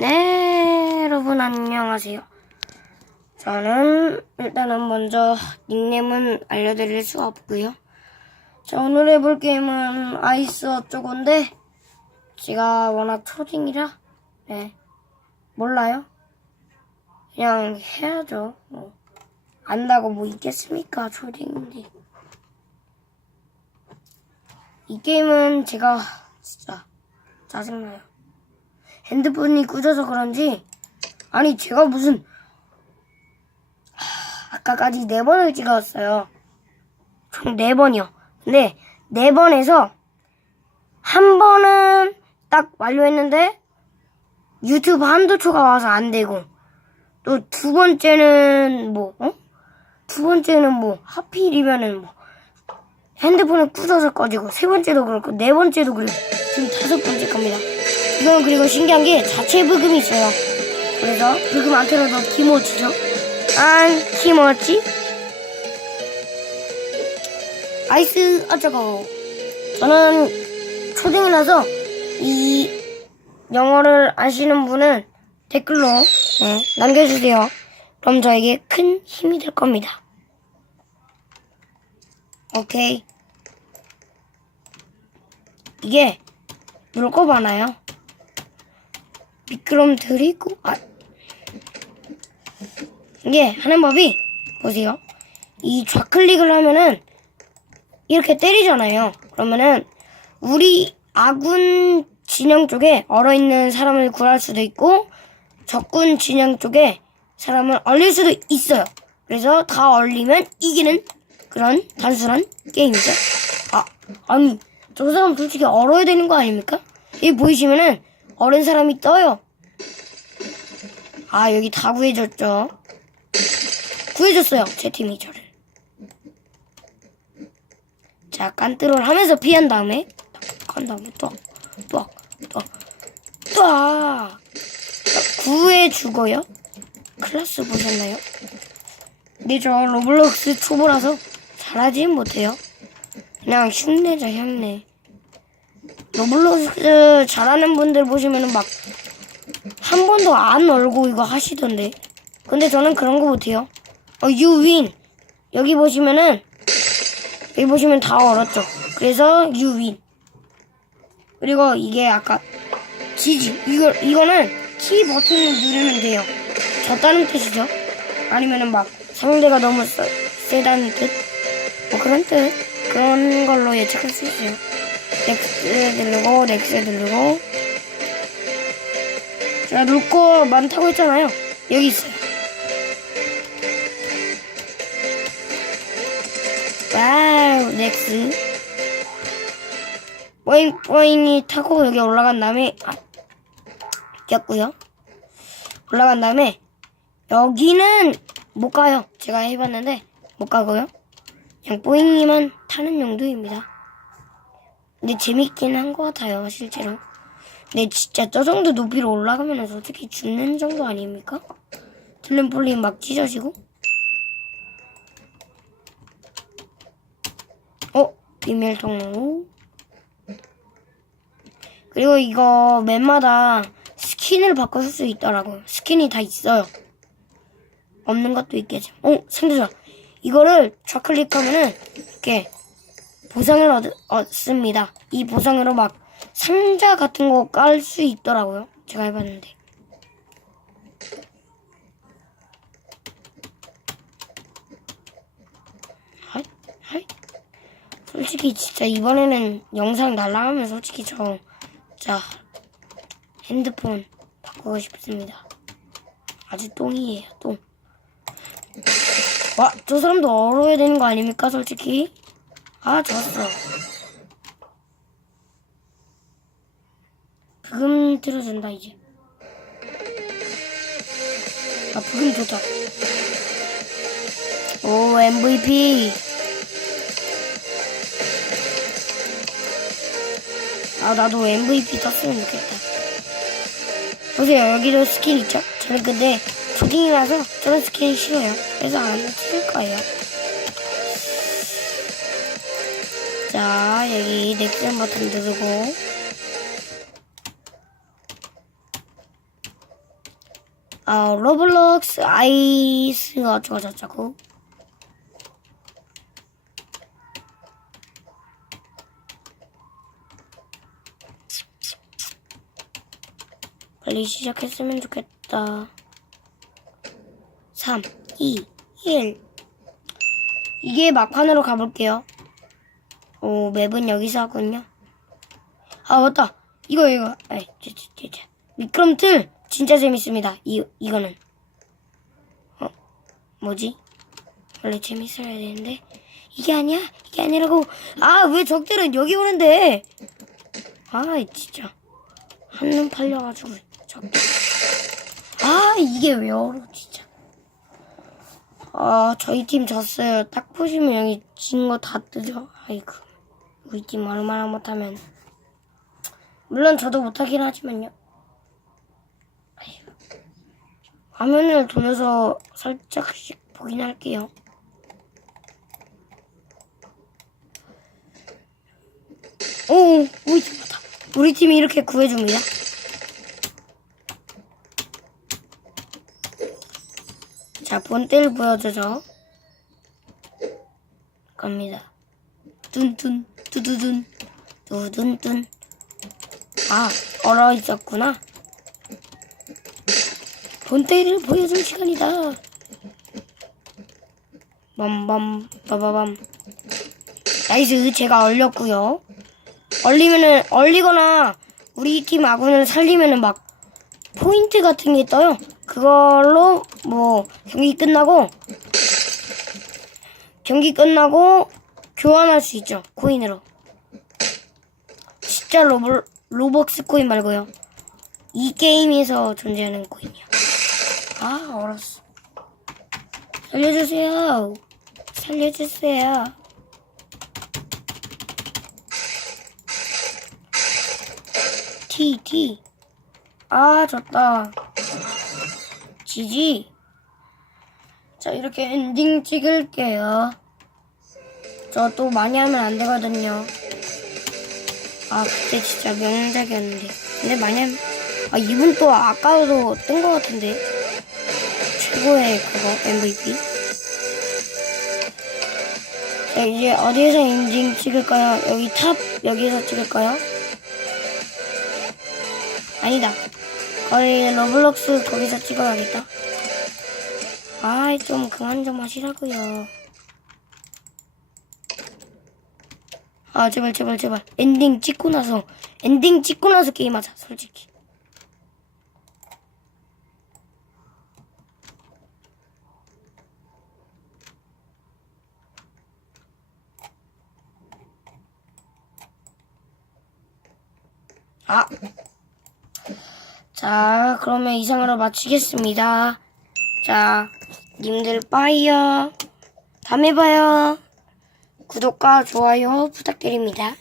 네, 여러분 안녕하세요. 저는 일단은 먼저 닉네임은 알려드릴 수 없고요. 자, 오늘 해볼 게임은 아이스 어쩌고인데 제가 워낙 초딩이라 몰라요. 그냥 해야죠. 안다고 뭐 있겠습니까, 초딩인데. 이 게임은 제가 진짜 짜증나요. 핸드폰이 꾸져서 그런지 아니 제가 무슨 아까까지 4번을 찍었어요. 총 4번이요. 근데 4번에서 한 번은 딱 완료했는데 유튜브 한도초가 와서 안 되고, 또 두 번째는 두 번째는 하필이면은 핸드폰을 부숴서 꺼지고, 세 번째도 그렇고, 네 번째도 그렇고, 지금 5번째 겁니다. 이건 그리고 신기한 게 자체 브금이 있어요. 그래서 브금 안 틀어도 기모치죠? 안 기모치? 아이스 어쩌고. 저는 초딩이라서 이 영어를 아시는 분은 댓글로 남겨주세요. 그럼 저에게 큰 힘이 될 겁니다. 오케이. 이게 물고 많아요. 미끄럼틀이 있고, 이게 하는 법이 보세요. 이 좌클릭을 하면은 이렇게 때리잖아요. 그러면은 우리 아군 진영 쪽에 얼어있는 사람을 구할 수도 있고, 적군 진영 쪽에 사람을 얼릴 수도 있어요. 그래서 다 얼리면 이기는 그런 단순한 게임이죠. 아니 저 사람 솔직히 얼어야 되는 거 아닙니까? 여기 보이시면은 얼은 사람이 떠요. 여기 다 구해줬죠. 구해줬어요, 제 팀이 저를. 자, 깐뜨롤 하면서 피한 다음에 간 다음에 또 구해주고요. 클래스 보셨나요? 근데 저 로블록스 초보라서 잘하지는 못해요. 그냥 흉내죠, 흉내. 로블록스 잘하는 분들 보시면은 한 번도 안 얼고 이거 하시던데. 근데 저는 그런 거 못해요. You win. 여기 보시면 다 얼었죠. 그래서 you win. 그리고 이게 아까 지지. 이거는 키 버튼을 누르면 돼요. 졌다는 뜻이죠. 아니면은 상대가 너무 세다는 뜻? 그런 뜻. 그런 걸로 예측할 수 있어요. 넥스 누르고. 제가 놀 거 많다고 했잖아요. 여기 있어요. 와우, 넥스. 뽀잉이 타고 여기 올라간 다음에, 꼈고요. 올라간 다음에, 여기는 못 가요. 제가 해봤는데, 못 가고요. 그냥 뽀잉이만 타는 용도입니다. 근데 재밌긴 한 것 같아요, 실제로. 근데 진짜 저 정도 높이로 올라가면 솔직히 죽는 정도 아닙니까? 틀림폴림 찢어지고. 비밀 통로. 그리고 이거 맵마다 스킨을 바꿔 쓸 수 있더라고요. 스킨이 다 있어요. 없는 것도 있겠죠. 상자자. 이거를 좌클릭하면은 이렇게 보상을 얻습니다. 이 보상으로 상자 같은 거 깔 수 있더라고요. 제가 해봤는데. 하이. 솔직히 진짜 이번에는 영상 날라가면 솔직히 진짜 핸드폰 바꾸고 싶습니다. 아주 똥이에요, 똥. 저 사람도 얼어야 되는 거 아닙니까, 솔직히? 좋았어. 브금 틀어준다, 이제. 브금 좋다. 오, MVP. 나도 MVP 떴으면 좋겠다. 보세요, 여기도 스킨 있죠? 저는 근데 초딩이라서 저런 스킨 싫어요. 그래서 안 쓸 거예요. 자, 여기 넥슨 버튼 누르고 로블록스 아이스가 어쩌고저쩌고. 빨리 시작했으면 좋겠다. 3, 2, 1. 이게 막판으로 가볼게요. 오, 맵은 여기서 하군요. 아, 맞다. 이거. 아이, 미끄럼틀 진짜 재밌습니다. 이거는. 뭐지? 원래 재밌어야 되는데. 이게 아니라고. 아, 왜 적들은 여기 오는데? 아, 진짜. 한눈 팔려가지고. 적들. 아, 이게 왜 어려, 진짜. 아, 저희 팀 졌어요. 딱 보시면 여기 진 거 다 뜨죠? 아이고. 우리 팀 얼마나 못하면. 물론 저도 못하긴 하지만요. 아이고. 화면을 돌려서 살짝씩 보긴 할게요. 오, 우리 팀 맞다. 우리 팀이 이렇게 구해줍니다. 자, 본때를 보여주죠. 갑니다. 뚠뚠, 두두둔, 두둔뚠. 아, 얼어 있었구나. 본때를 보여줄 시간이다. 빰빰, 빠바밤. 나이스, 제가 얼렸고요. 얼리거나, 우리 팀 아군을 살리면은 막, 포인트 같은 게 떠요. 그걸로, 경기 끝나고, 교환할 수 있죠. 코인으로. 진짜 로벅스 코인 말고요. 이 게임에서 존재하는 코인이요. 아, 얼었어. 살려주세요. T. 아, 졌다. 지지. 자, 이렇게 엔딩 찍을게요. 저 또 많이 하면 안 되거든요. 아, 그때 진짜 명작이었는데. 근데 많이 하면, 이분 또 아까도 뜬 것 같은데. 최고의 MVP. 자, 이제 어디에서 엔딩 찍을까요? 여기서 찍을까요? 아니다. 거의 로블록스 거기서 찍어야겠다. 좀 그만 좀 하시라고요. 제발. 엔딩 찍고 나서 게임하자, 솔직히. 자, 그러면 이상으로 마치겠습니다. 자, 님들 빠이요. 다음에 봐요. 구독과 좋아요 부탁드립니다.